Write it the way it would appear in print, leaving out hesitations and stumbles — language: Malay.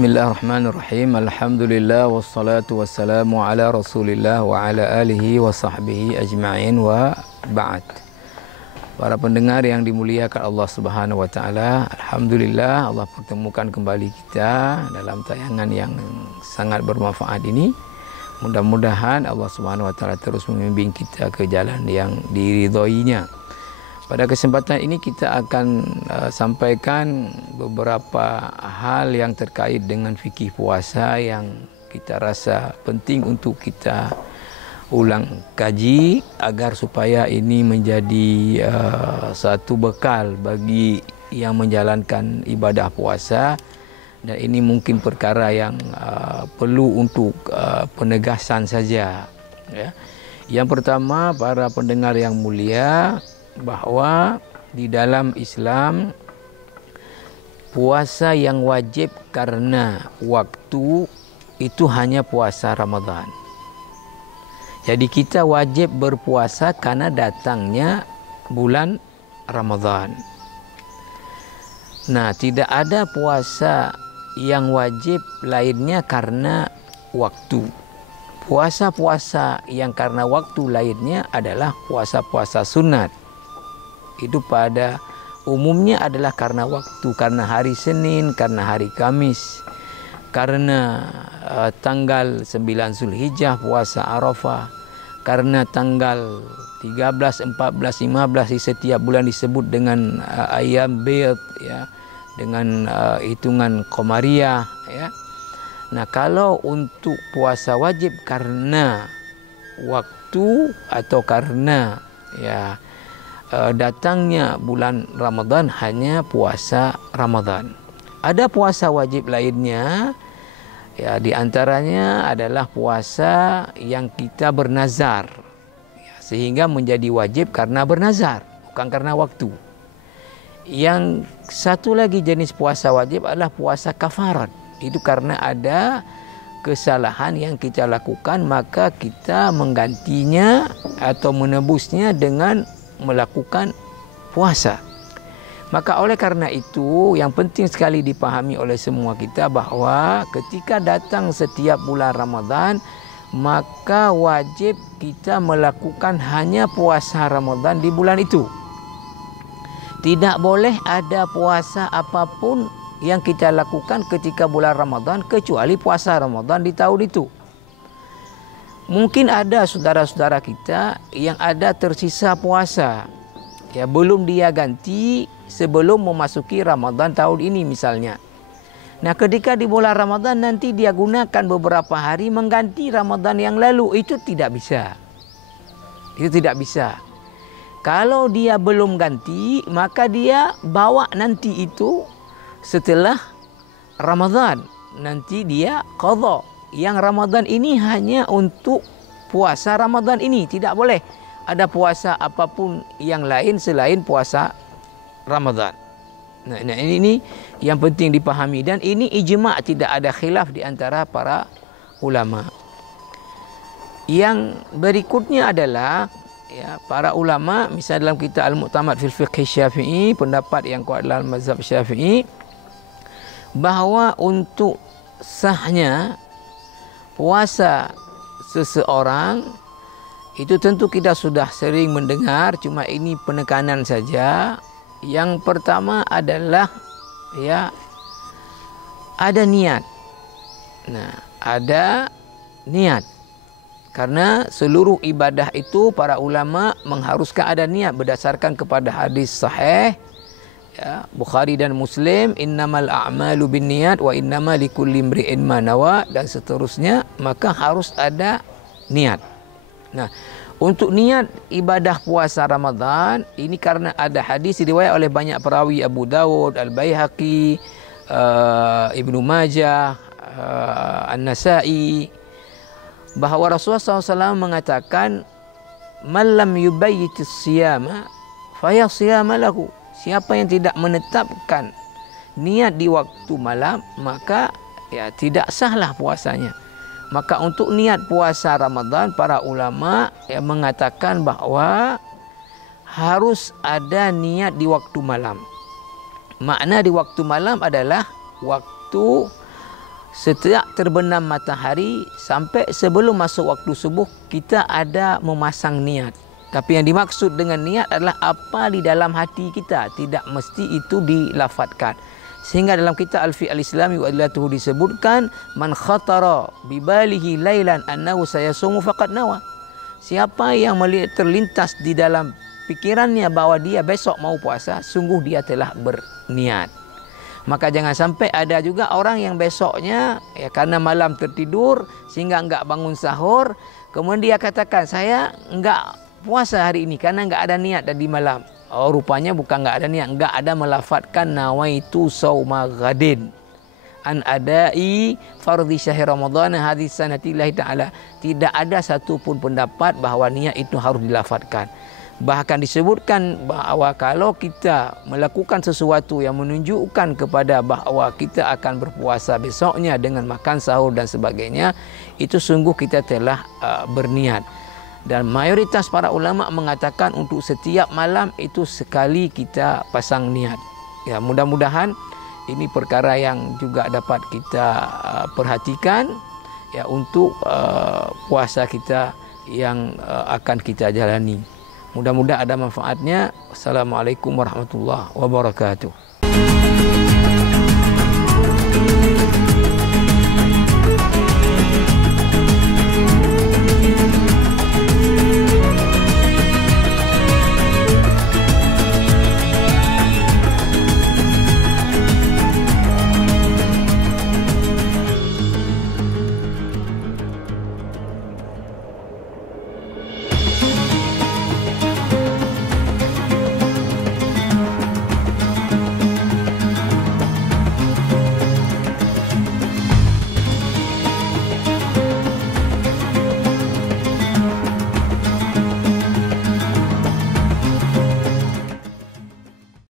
Bismillahirrahmanirrahim. Alhamdulillah wassalatu wassalamu ala Rasulillah wa ala alihi wa sahbihi ajma'in wa ba'd. Para pendengar yang dimuliakan Allah Subhanahu wa taala, alhamdulillah Allah pertemukan kembali kita dalam tayangan yang sangat bermanfaat ini. Mudah-mudahan Allah Subhanahu wa taala terus membimbing kita ke jalan yang diridhoinya. Pada kesempatan ini kita akan sampaikan beberapa hal yang terkait dengan fikih puasa yang kita rasa penting untuk kita ulang kaji agar supaya ini menjadi satu bekal bagi yang menjalankan ibadah puasa, dan ini mungkin perkara yang perlu untuk penegasan saja, ya. Yang pertama, para pendengar yang mulia, bahawa di dalam Islam puasa yang wajib karena waktu itu hanya puasa Ramadan. Jadi kita wajib berpuasa karena datangnya bulan Ramadan. Nah, tidak ada puasa yang wajib lainnya karena waktu. Puasa-puasa yang karena waktu lainnya adalah puasa-puasa sunat. Itu pada umumnya adalah karena waktu, karena hari Senin, karena hari Kamis, karena tanggal 9 Zulhijjah puasa Arafah, karena tanggal 13, 14, 15 di setiap bulan disebut dengan ayam bid, ya, dengan hitungan Qamariyah, ya. Nah, kalau untuk puasa wajib karena waktu atau karena datangnya bulan Ramadan, hanya puasa Ramadan. Ada puasa wajib lainnya, ya, di antaranya adalah puasa yang kita bernazar, ya, sehingga menjadi wajib karena bernazar, bukan karena waktu. Yang satu lagi jenis puasa wajib adalah puasa kafarat. Itu karena ada kesalahan yang kita lakukan, maka kita menggantinya atau menebusnya dengan melakukan puasa. Maka oleh karena itu yang penting sekali dipahami oleh semua kita bahawa ketika datang setiap bulan Ramadan, maka wajib kita melakukan hanya puasa Ramadan di bulan itu. Tidak boleh ada puasa apapun yang kita lakukan ketika bulan Ramadan kecuali puasa Ramadan di tahun itu. Mungkin ada saudara-saudara kita yang ada tersisa puasa, ya, belum dia ganti sebelum memasuki Ramadan tahun ini misalnya. Nah, ketika di bulan Ramadan nanti dia gunakan beberapa hari mengganti Ramadan yang lalu, itu tidak bisa. Itu tidak bisa. Kalau dia belum ganti, maka dia bawa nanti itu setelah Ramadan. Nanti dia qadha. Yang Ramadan ini hanya untuk puasa Ramadan ini. Tidak boleh ada puasa apapun yang lain selain puasa Ramadan. Nah, ini yang penting dipahami. Dan ini ijma', tidak ada khilaf di antara para ulama. Yang berikutnya adalah, ya, para ulama, misalnya dalam kitab Al-Mu'tamad fil Fiqh Syafi'i, pendapat yang kuat dalam mazhab Syafi'i, bahawa untuk sahnya puasa seseorang itu tentu kita sudah sering mendengar, cuma ini penekanan saja. Yang pertama adalah, ya, ada niat. Nah, ada niat. Karena seluruh ibadah itu para ulama mengharuskan ada niat berdasarkan kepada hadis sahih, ya, Bukhari dan Muslim, innamal a'malu binniyat wa innama likulli imri'in ma nawa, dan seterusnya. Maka harus ada niat. Nah, untuk niat ibadah puasa Ramadan ini karena ada hadis riwayat oleh banyak perawi, Abu Dawud, Al-Baihaqi, Ibnu Majah, An-Nasa'i, bahawa Rasulullah SAW mengatakan, man lam yubayyitis siyama faya siyama lahu. Siapa yang tidak menetapkan niat di waktu malam, maka, ya, tidak sahlah puasanya. Maka untuk niat puasa Ramadan, para ulama yang mengatakan bahawa harus ada niat di waktu malam. Makna di waktu malam adalah waktu setiap terbenam matahari sampai sebelum masuk waktu subuh kita ada memasang niat. Tapi yang dimaksud dengan niat adalah apa di dalam hati kita, tidak mesti itu dilafadzkan. Sehingga dalam kitab Al-Fiqh Al-Islami wa Adillatuhu disebutkan man khatara bibalihi lailan annahu sayasumu faqad nawa. Siapa yang terlintas di dalam pikirannya bahwa dia besok mau puasa, sungguh dia telah berniat. Maka jangan sampai ada juga orang yang besoknya ya karena malam tertidur sehingga enggak bangun sahur, kemudian dia katakan saya enggak puasa hari ini karena enggak ada niat tadi malam. Oh, rupanya bukan enggak ada niat, enggak ada melafadzkan nawaitu sauma ghadin an adai fardhi syahr Ramadan hadis sanatillahi taala. Tidak ada satu pun pendapat bahawa niat itu harus dilafadzkan. Bahkan disebutkan bahawa kalau kita melakukan sesuatu yang menunjukkan kepada bahawa kita akan berpuasa besoknya dengan makan sahur dan sebagainya, itu sungguh kita telah berniat. Dan mayoritas para ulama mengatakan untuk setiap malam itu sekali kita pasang niat. Ya, mudah-mudahan ini perkara yang juga dapat kita perhatikan ya untuk puasa kita yang akan kita jalani. Mudah-mudahan ada manfaatnya. Assalamualaikum warahmatullahi wabarakatuh.